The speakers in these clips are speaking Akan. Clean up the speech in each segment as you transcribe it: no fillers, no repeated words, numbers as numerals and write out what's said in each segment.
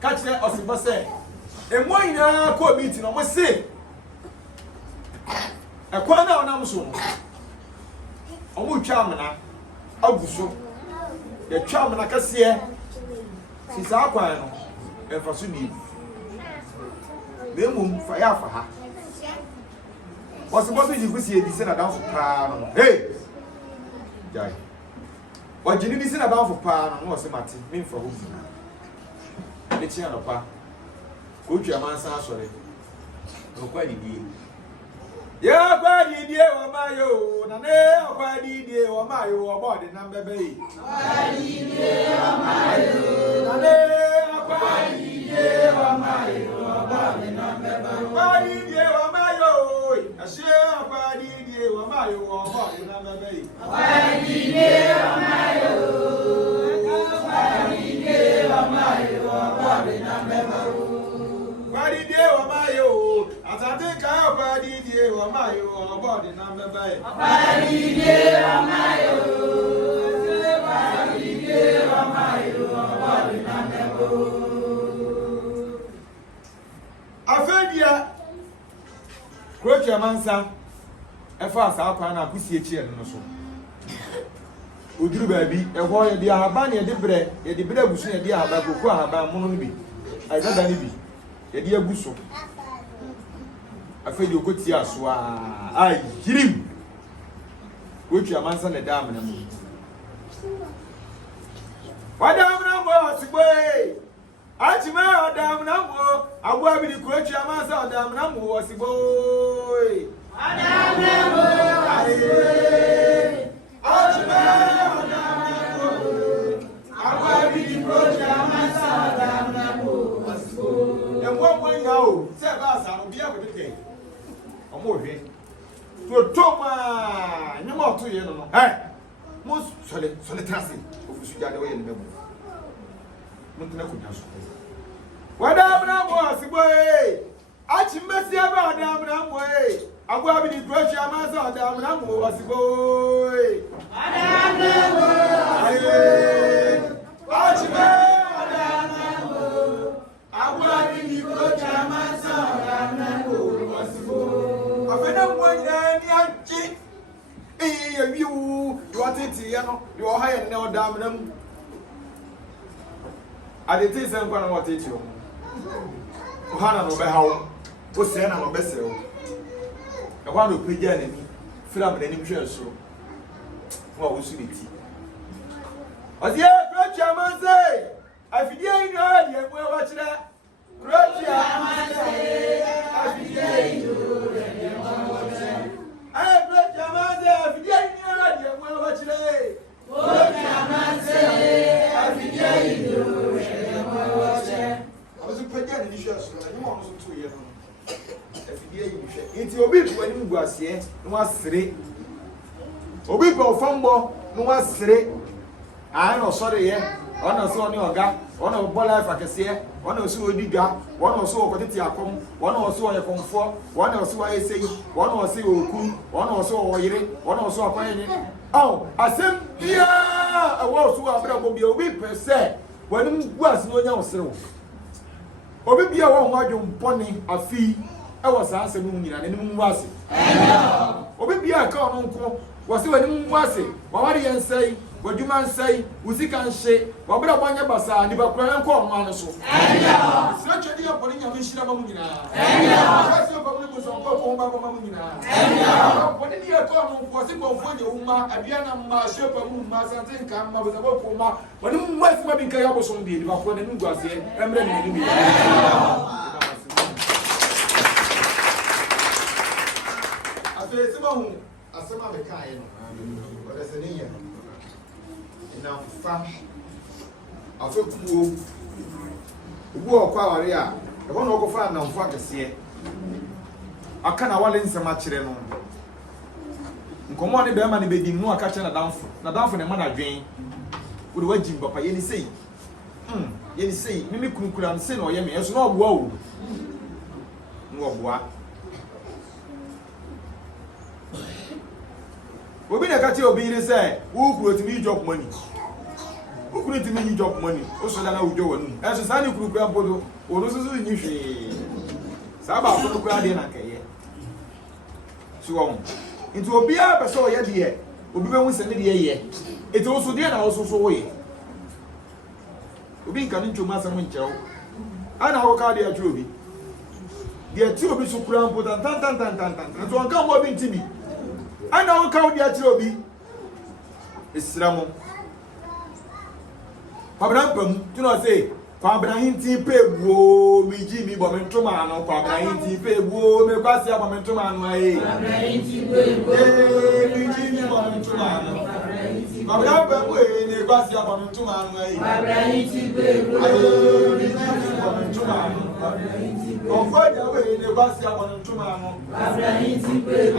catch that or say, and why now call meeting on my say a corner on Amazon. On which charmana, Augusto, the charmana Cassia, since our quano, and for Sunday. The moon fire for her. What's the matter? You see a descent down for pound. Hey, Jai. What you need to about for pound and what's the matter? Mean for who? Let's hear the pa. Go to your man's house, sorry. No, quite indeed. Yeah, quite indeed, or my own, and there, quite indeed, or my own body number bay. Quite indeed, or my own, and there, quite indeed, or my own body number bay. Quite indeed, or my own, a share, quite indeed, or my own body number bay. Quite indeed, or my own, quite indeed, or my own body number bay. Body day or my own, Asante Nkae body day or my own body number by. Body day or my own, body day or my own body number. Afedia, Krocha Mansa, a fast alpine appreciate no so. Udru baby, a boy, the Habania de bread, a de bread was in the Abaco, about Monobi. I got an ibi. Yedi aguso afedi okoti aso ai yirim wotu amansa na dam na mu wadam na mo osigboy achima wadam na mo abu abi di kotu amansa wadam na mo osigboy wadam na mo osigboy achima wadam na mo abu abi di kotu amansa wadam na mo osigboy. One now, say Bassa, will be able to take a more here. To Toma, no more 2 years. Eh, most solitarity of Sujada way in the Montenegro. What I'm was away. Archimessy about them way. I will have the Russia Master down was boy. You are it, you are high and now damn them. I did say some kind of what it you. Hannah no how was saying I'm a vessel. I want to pay enemy, fill up an enemy so. What was it? As yet, Roger Manze, I feel you know, we're watching that. Roger Manze, I feel you. I brought your mother, if you ain't your well, what's today? What your mother, if you ain't your I was a pretty initial, you want 2 years. If you ain't it's your big when you was here, no one 3. Obi go fumble, no one 3. I know, sorry, yeah. One or so on your gap, one of ball life I can see, one or so digger, one or so of the come, one or so I comfort, one or so I say, one or so one or so one or so a pioneer. Oh, I said, yeah, I was to a be a week per se, when it was no young so. Obi be a one pony, a fee, I was answering and then was it. Obi be a car uncle, was it when it was it? What do you say? What you man say, we can say, what about one yabasa, never cry and call one so. Such a dear putting your mission of Mumina. And your public was on Mamina. And what did you call was it for your Uma, Abiana, Marshall, Asante Nkae with a book for Ma, but you must not be Kayabos on the Bapo and Nugazi, and ready to be. I say, Simon, a son of the kind, but as an Indian. Now, fam, I feel cool. Walk our area. I want to go find now for the sea. I can't want in some much. Come on, the Berman be no catching a down for the man I drain. Would wait him, Papa, any say. Any say, Mimi couldn't say no yummy, as no woe. No, what? We been a catch your being say, who could me drop money? who couldn't even job money, also than I would do one. As a sunny could grab Bodo, or also in you. Saba could grab in a career. So, into a beer, but so yet, dear, will be when send it here. It also did also so way. We coming to Master Winchell. I know how they are true. They are two of so crown put and tan. So I come up in Timmy. I know how they are true. It's Ramon. Pabraham, do not say, Pabraham tea pay wo, me Jimmy Bomentoman, or Pabraham tea pay wo, me Basia Bomentoman, my Jimmy Bomentoman. Pabraham way, ne Basia Bomentoman, Pabraham tea pay Bomentoman. On Friday way, ne Basia Bomentoman, Pabraham tea pay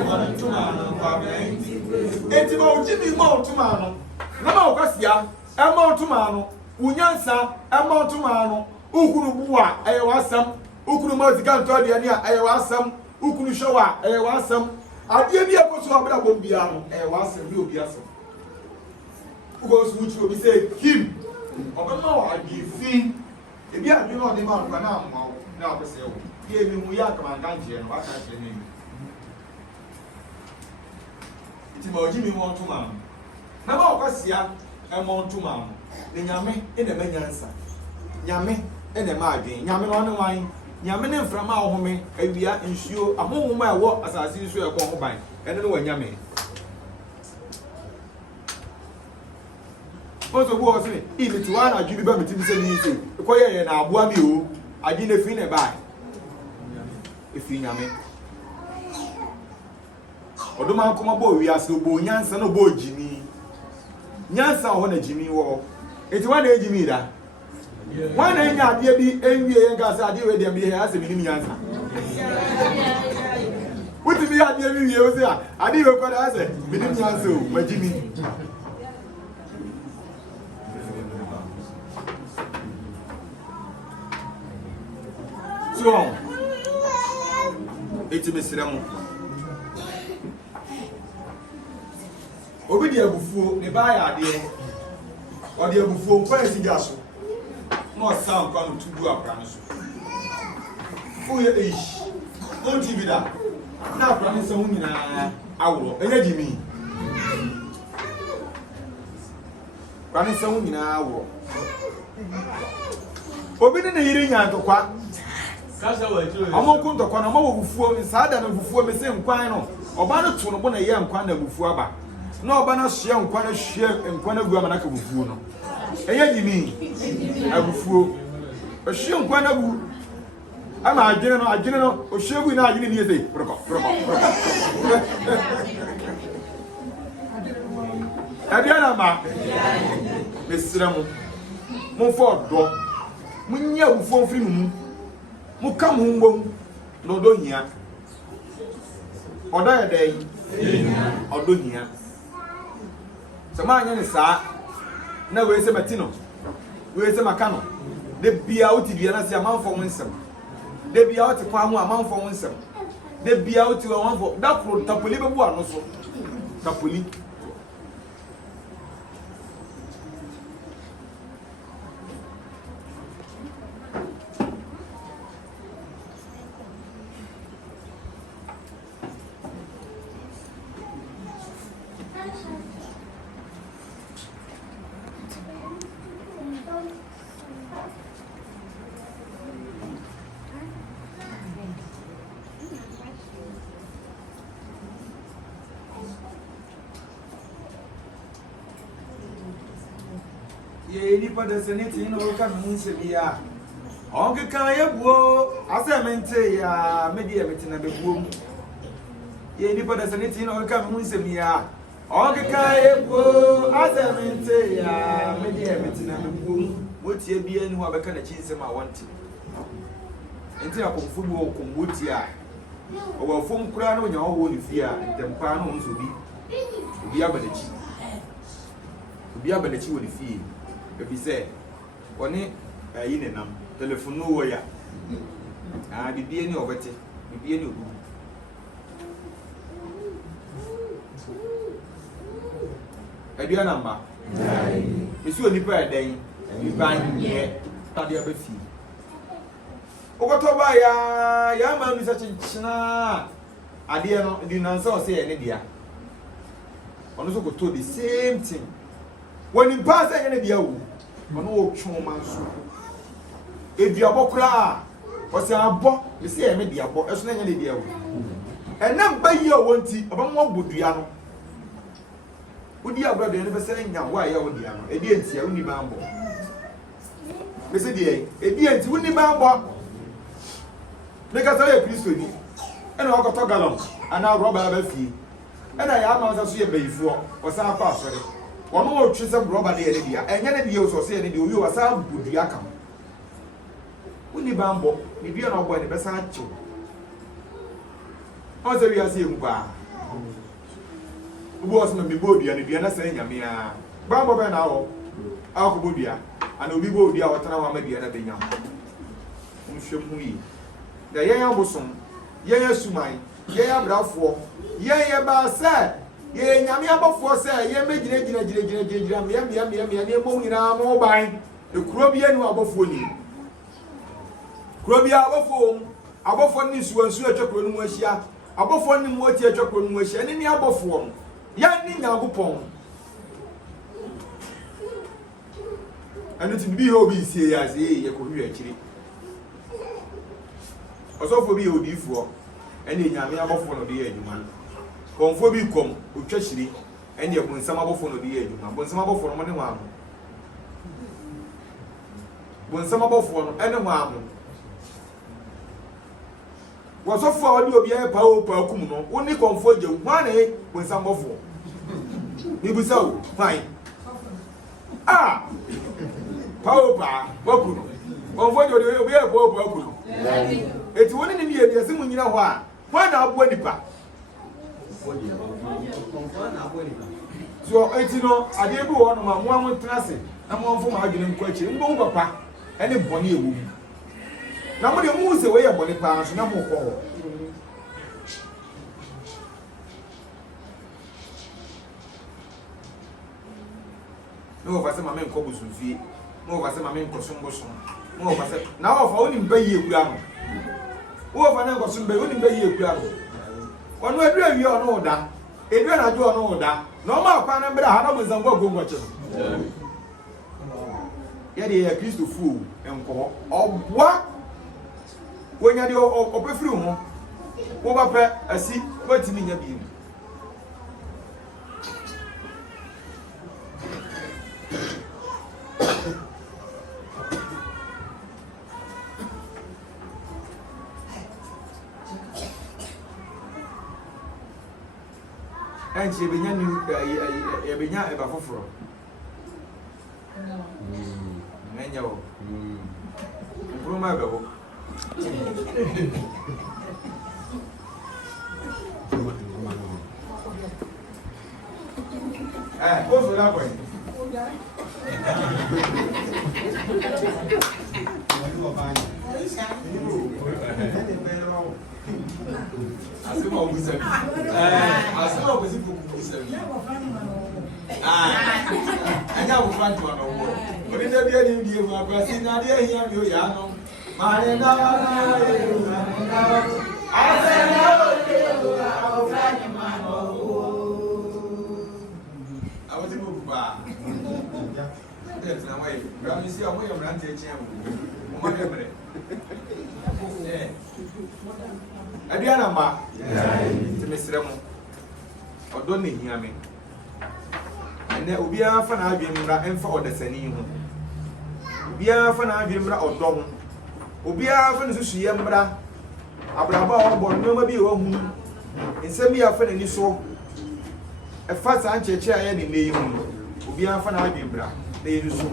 Bomentoman, Pabraham tea pay. It's about Jimmy Montomano. Nama okasia ema otumano unyansa ema otumano ukunu buwa ayewasam ukunu mazika ntodi ani ayewasam ukunu showa ayewasam adie bi ekoso abra bombia no ayewasam bi obi asam ugo switch obi say him obema wa agifi ebi adwe no de ma nkwa na amwa na abese wo ye mi hu ya kama nganjie no aka kire ni iti ma oji mi won otumano na ba okasia emontumam ne nyame ene manyansa nyame ene ma adwen nyame no ne wan nyame ne mframa ahome awia nsuo ahohoma ewo asase nsuo ekọ ho ban ene no wanyame ozo bo osini ile tuwa na adwiri ba metimi se ni se ekoye ye na aboa mi o agi na fi ne ba efi nyame odoma nkoma bo wi ase bo nyansa no bo jimi nyansa ho na jimi wo eti wa na ejimi da wa na nya ade bi enwie ye ga sa ade we dem ye ase minim nyansa wuti bi ade bi wie o se ade we ko da ase minim nyansa o majimi so eti mesiramu obi de abufuo ne ba ya ade o de abufuo kwa esiga so no sound kwa no tudu akra no so o ye ish on tv da na akra ne se hu nyina awro enye jimi kwa ne se hu nyina awro obi ne yiri nya ntokwa kasa wa tiro amon ntokwa na mo bufuo saada na bufuo me se nkwan no oba no to no bo na ye nkwan na bufuo aba no oba na hye nkwan na gu amana ka bufuo no enye jimi abufuo o hye nkwan na gu ama adwene no o hye gu na adwene ni ese proko abiana ma mesira mo fo do munya abufuo mfiri mu mu ka mu ngom no do hia oda ya dai odo hia sama anya ni saa na we se matino we se makano de bia oti bia na se amanfo nsem de bia oti kwa mu amanfo nsem de bia oti wa amanfo da kro tapoli bebu ano so tapoli ye ni pada seneti no ka munse bia onke kan ye buo asamente ya media metina be buo ye ni pada seneti no ka munse bia onke kan ye buo asamente ya media metina be buo motie bia ni ho abeka na chinsem a wonte enti akomfu bi wo komboti a owo fom kura no nya wo ni fia ntempa no nso bi obi abadachi wo ni fie ebi se oni ayi ne nam telephone no wo ya bibie ni obete bibie ni obu edua namba Isi onipa eden nipa nye ade abefi okoto ba ya ma nu sa chinchina ade no di nansa o se ye ne dia ono so koto the same thing when in pass ye ne dia wo ono wo twon manso eduabo kra o se abo me se ye me dia bo eso na ye ne dia wo enam ba yi o wonti obamwo bodua no udi abrado ne bese nya wa ya wo dia no edi entia uni ba mbo bese die edi enti uni ba mbo ne ka sare Kristo ni ena okoto galon ana roba ba fi ena ya ma so ye bayifo o sa akwa asore wono o twese roba de ye dia enye ne dia o so se ne dia o wi o sa bodua kam uni ba mbo ni bia na ogbo ne bese achu o se wi ase hu ba ubo osema mibodua ne dua na sɛ nyame a bambo bɛ na wo akobodua ana obi bodua wotana wa madua na benyam nhwɛmu yi da yɛn abosom yɛn asuman yɛn abrafo yɛn ba sɛ yɛn nyame abɔfo sɛ yɛn megina mia ne mo nyina mo ban ekuro bia ni abɔfo ni kuro bia abɔfo ni suwansu atwakuro no mu ahyia abɔfo ni mo tie atwakuro no mu ahyia ne ni abɔfo no ya ni nyagopon anu ti bi ho bi sie ya se ye ko hwe akiri osofo bi odifuo ene nyame abofo no de ye adwuma konfo bi kom otwa hiri ene ebonsam abofo no de ye adwuma bonsam abofo no mo ne ho amo bonsam abofo no ene ho amo wasofo a odi obi e pa kum no woni konfo je hwa ne bonsam abofo Ibusau, fine. Power, Boku. On what you be a Boku. It's one in the year, the Simu Yinawa. Why not Wenipa? So, it's no, I gave one of my one classic. I'm one for my arguing question. Papa, and a bonny woman. Nobody moves away a bonny pass, no more. No over some men cobbles with feet, no over some men cosumboson, no over now of only bay you gram. Over never some bay only bay you gram. One way you are no da, a dread I do an order. No more pan but I have some work watch. Yet he accused to fool and call or what? When you're the upper room, over a seat, what's in your beam. And she be nya eba foforo. Nenya wo. Nkruma bebo. Go for that way. Asema obusabi. Asema obusabi kubusabi. Anya wo fanti wa no wo. Odi da bia ni die mu akwasi na de ahia mi o ya no. Ma ne na wa na ye na. Asema o o fanti ma no wo. Awoti mo buba. That's na way. Bra mi si o mo yam ran te chen mo. Mo ma demre. Adiana ma te mesremo odo ne hia me ene obi afa na adwemra emfa odasani ho obi afa na adwemra odo ho obi afa ne susu ye mra abraba obo no ma bi wo hu nsem bi afa na ni so efa san cheche aye ne ne yi hu obi afa na adwemra na ye so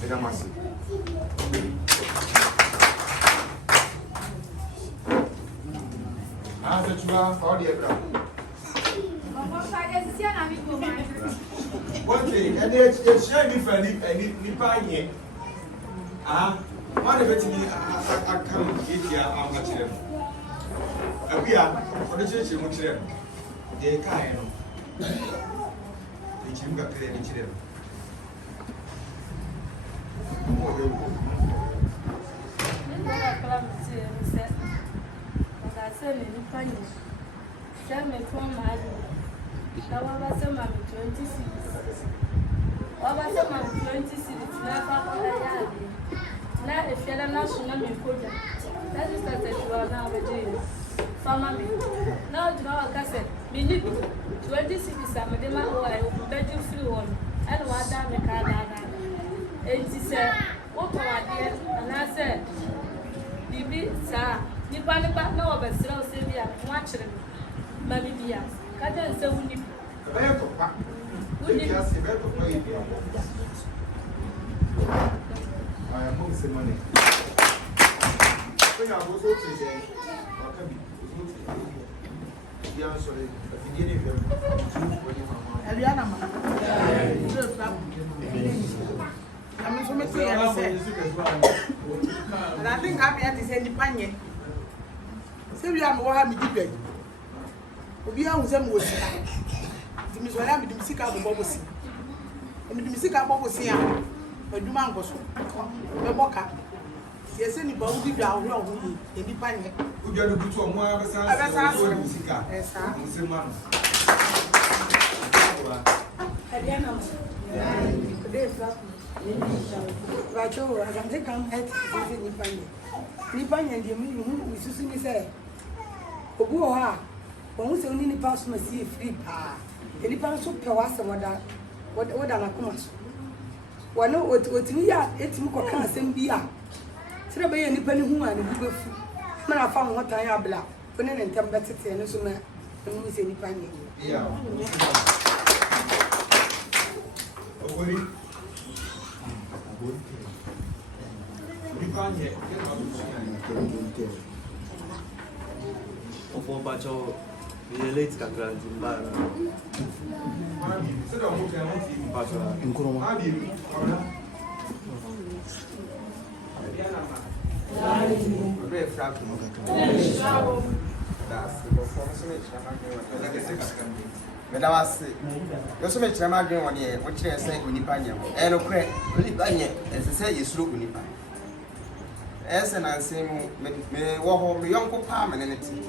se da mase Chua, how do you go? One thing, and it's showing me for any pioneer. One of it I can't get here. I'm not sure. We are for the church, which they can't. The children got clear the children. Now, if you're not national, that is that you are now a farmer. Now, you know, like I said, we need 20 cities. I'm a demand or I will bet you free one. I don't want that. And she said, what are dear? And I said, Bibi, sir, you can't back no, but still say, we are watching. Maybe, yes. Can't say, we need. I am moving money. When I was also saying, I'm sorry, but you didn't even and I think I'm at this independent. So we are more happy to beg. We are some was the Miss Wadam to seek out the bubbles. And the music about was here. But do man was the mocker. Yes, anybody down wrong independent. Would you put on more of a music? Yes, sir. Racho, Asante Nkae the Great. Nipanya ndiye mimi susumi say. Obu o ha, won se oni nipa so na see free pa. Nipa so pe wase woda na koma so. Wano otimi ya etimi ko kan asem bi a. Sire be ye nipa ni hu ani bu befu. Na fa ho tan ya bla. Woni ne ntem betete ne so na emu se nipa ni. Yeah. Ogori. Opo bacho relate kakra ntimba. Bacho nkuruma. Meda wase yo so me kire ma adwen won ye wo kire se onipa nya e no kre onipa nya e se yesuro onipa ese na nsem me wo ho me yonko pa me ne ti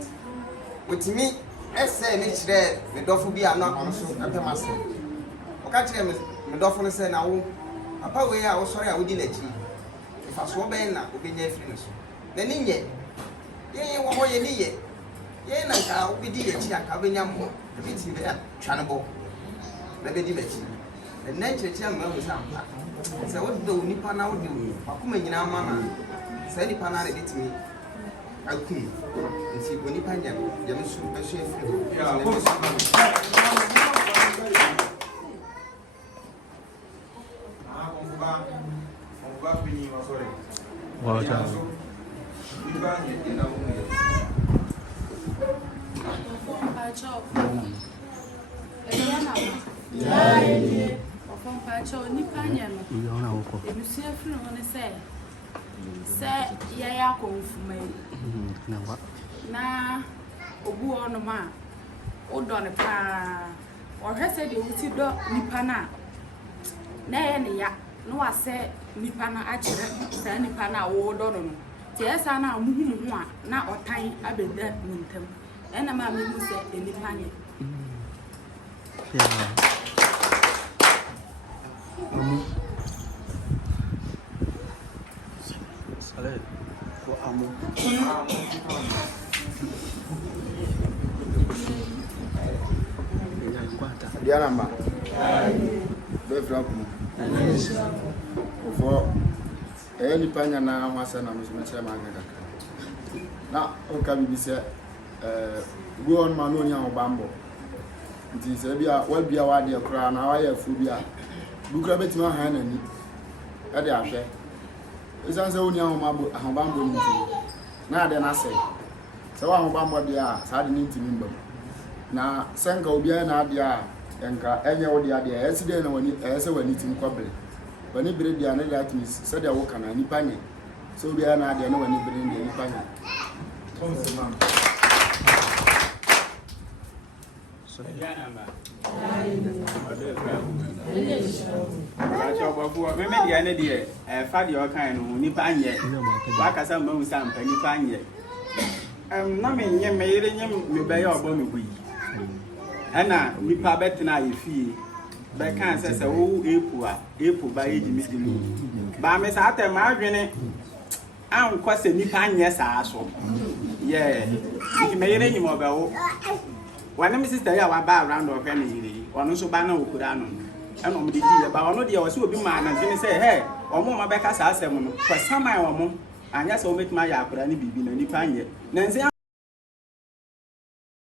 wotimi ese me kire me dofo bi ana on so apemase o ka kire me dofo no se na wo papa we a wo sori a wo di na chi ifa so be na obenya afiri no so na ni nye ye wo ho ye ni ye ye na ka obidi ye chi aka benya mo biti be twanebo na be di mechi na nchechi ama mu sampa se wo do nipa na wo de akoma nyina ama na se nipa na de bitimi akum nti bo nipa nya ya mesu be so efiri Yeah, Wow, na obu ono ma o do ne pa o hwese de wuti do nipa na ye ne ya no wase nipa na a kire sa nipa na wo do no ti esa na muhu a na otan abeda nintam ena ma me mu se nipa nye Sale ko amu. Diana ma be flop for any panya na wasa na musumcha magaka na o ka bibi se go on ma no nya obambo nti se bia wa bia wa de kra na wa ya fu bia bukra betima han na ni e de ahwe isan se oni ahobambo ni na ade na se se wa ahobambo bia sa de ni ntimi mbam na senka obia na ade a enka enye wo de ade e se de na wani e se wani tim kwabele wani bire dia na that means se de wo kana ni panye so obia na ade na wani bire ni panye I'm quite a nipan, yes, I saw. Yeah, you may any more about one of Mrs. Day, I buy around or any, or no so banner who could anon. I know the dear, but I know the also be man and didn't say, hey, or more my back as I said, for some I or more, and yes, I'll make my yard, but I need to be any pan yet. Nancy.